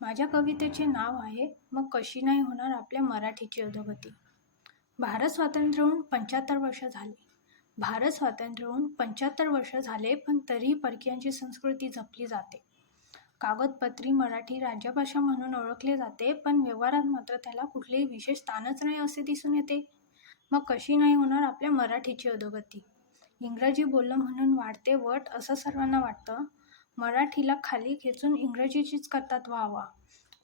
माझ्या कवितेचे नाव आहे मग कशी नाही होणार आपल्या मराठीची अधोगती? भारत स्वातंत्र्य होऊन पंच्याहत्तर वर्ष झाले. भारत स्वातंत्र्य होऊन पंच्याहत्तर वर्ष झाले पण तरीही परकीयांची संस्कृती जपली जाते. कागदपत्री मराठी राज्यभाषा म्हणून ओळखले जाते पण व्यवहारात मात्र त्याला कुठलेही विशेष स्थानच नाही असे दिसून येते. मग कशी नाही होणार आपल्या मराठीची अधोगती? इंग्रजी बोललं म्हणून वाढते वट असं सर्वांना वाटतं. मराठीला खाली खेचून इंग्रजीचीच करतात वा वा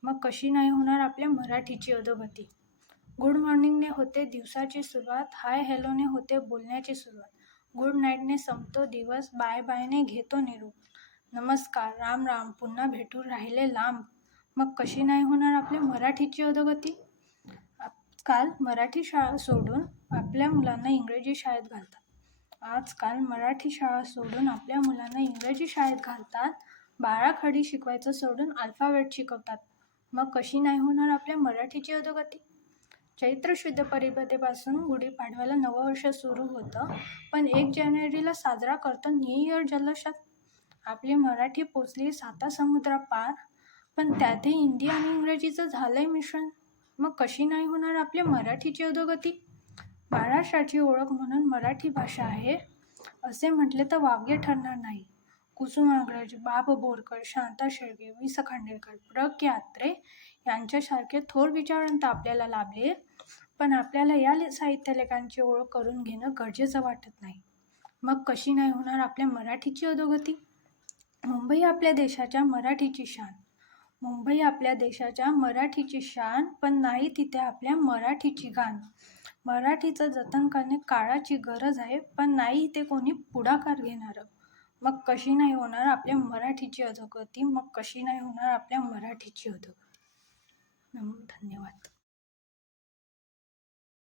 मग कशी नाही होणार आपल्या मराठीची अधोगती? गुड मॉर्निंगने होते दिवसाची सुरुवात हाय हॅलोने होते बोलण्याची सुरुवात. गुड नाईटने संपतो दिवस बाय बायने घेतो निरूप. नमस्कार राम राम पुन्हा भेटून राहिले लांब. मग कशी नाही होणार आपल्या मराठीची अधोगती? आजकाल मराठी शाळा सोडून आपल्या मुलांना इंग्रजी शाळेत घालतात. आजकाल मराठी शाळा सोडून आपल्या मुलांना इंग्रजी शाळेत घालतात. बाळाखडी शिकवायचं सोडून अल्फाबेट शिकवतात. मग कशी नाही होणार आपल्या मराठीची अधोगती? चैत्र शुद्ध परिपदेपासून गुढीपाडव्याला नववर्ष सुरू होतं. पण एक जानेवारीला साजरा करतो न्यू इयर जल्लोषात. आपली मराठी पोचली साता समुद्रापार पण त्यातही हिंदी आणि इंग्रजीचं झालंय मिश्रण. मग कशी नाही होणार आपल्या मराठीची अधोगती? महाराष्ट्राची ओळख म्हणून मराठी भाषा आहे. असे म्हटले तर वावगे ठरणार नाही. कुसुमाग्रज बाब बोरकर शांता शेळके वि स खांडेकर प्र. के. आत्रे यांच्यासारखे थोर विचारांत आपल्याला लाभले. पण आपल्याला या ले- साहित्य लेखांची ओळख करून घेणं गरजेचं वाटत नाही. मग कशी नाही होणार आपल्या मराठीची अधोगती? मुंबई आपल्या देशाच्या मराठीची शान. मुंबई आपल्या देशाच्या मराठीची शान पण नाही तिथे आपल्या मराठीची गाण मराठीचं जतन करणे काळाची गरज आहे पण नाही इथे कोणी पुढाकार घेणारं. मग कशी नाही होणार आपल्या मराठीची अधोगती? मग कशी नाही होणार आपल्या मराठीची अधोगती? धन्यवाद.